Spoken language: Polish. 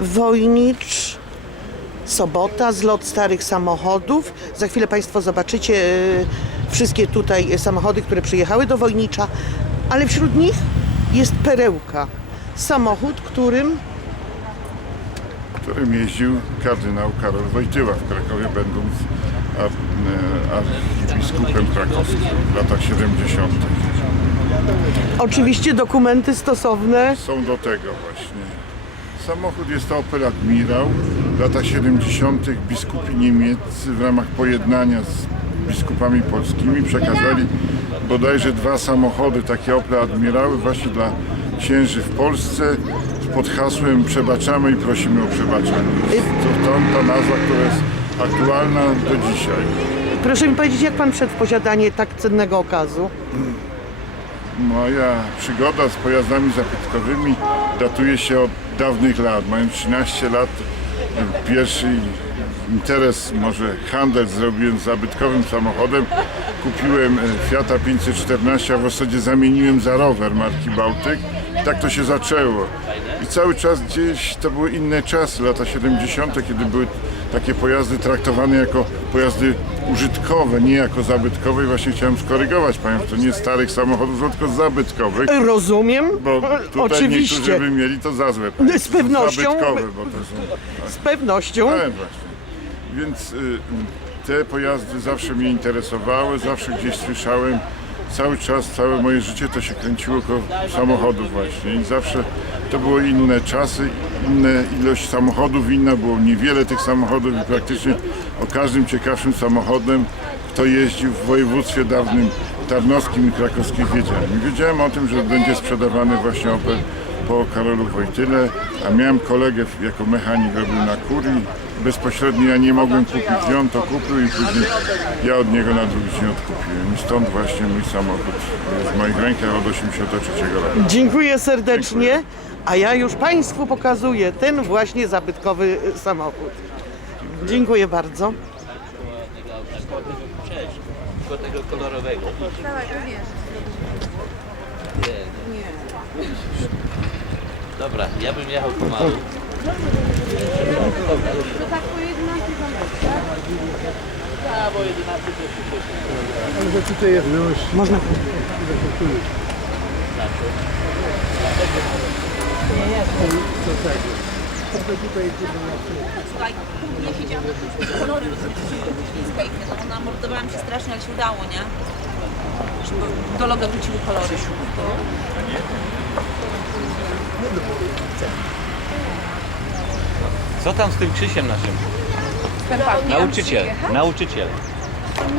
Wojnicz, sobota, zlot starych samochodów. Za chwilę Państwo zobaczycie e, wszystkie tutaj samochody, które przyjechały do Wojnicza, ale wśród nich jest perełka. Samochód, którym którym jeździł kardynał Karol Wojtyła w Krakowie, będąc e, archibiskupem krakowskim w latach 70. oczywiście dokumenty stosowne Są do tego właśnie. Samochód jest to Opel Admirał. W latach 70. biskupi niemieccy w ramach pojednania z biskupami polskimi przekazali bodajże dwa samochody, takie Opel Admirały właśnie dla księży w Polsce pod hasłem przebaczamy i prosimy o przebaczenie. To, to ta nazwa, która jest aktualna do dzisiaj. Proszę mi powiedzieć, jak pan wszedł w posiadanie tak cennego okazu? Moja przygoda z pojazdami zabytkowymi datuje się od dawnych lat. Mając 13 lat, pierwszy interes, może handel zrobiłem zabytkowym samochodem. Kupiłem e, Fiata 514, a w zasadzie zamieniłem za rower marki Bałtyk. Tak to się zaczęło. I cały czas gdzieś to były inne czasy, lata 70., kiedy były takie pojazdy traktowane jako pojazdy użytkowe, nie jako zabytkowe. I właśnie chciałem skorygować Panią, to nie starych samochodów, tylko zabytkowych. Rozumiem, Bo tutaj oczywiście, niektórzy by mieli to za złe. Panie. Z pewnością. Zabytkowe, bo to są... z pewnością. Ale właśnie. Więc y, te pojazdy zawsze mnie interesowały, zawsze gdzieś słyszałem. Cały czas, całe moje życie to się kręciło koło samochodów właśnie i zawsze to były inne czasy, inna ilość samochodów, inna było niewiele tych samochodów i praktycznie o każdym ciekawszym samochodem, kto jeździł w województwie dawnym tarnowskim i krakowskim wiedziałem. I wiedziałem o tym, że będzie sprzedawany właśnie Opel po Karolu Wojtyle, a miałem kolegę jako mechanik robił na kurii. Bezpośrednio ja nie mogłem kupić, i on to kupił i później ja od niego na drugi dzień odkupiłem. I stąd właśnie mój samochód w moich rękach od 83 roku. Dziękuję serdecznie. A ja już Państwu pokazuję ten właśnie zabytkowy y, samochód. Dziękuję bardzo. Tylko tego kolorowego. Dobra, ja bym jechał pomału. A, bo 11 to się Można. Słuchaj, ja siedziałam na tym kolory chińskiej, no ona mordowała mi się strasznie, ale się udało, nie? Żeby do loga wróciły kolory. Co tam z tym Krzysiem naszym? Nauczyciel, nauczyciel.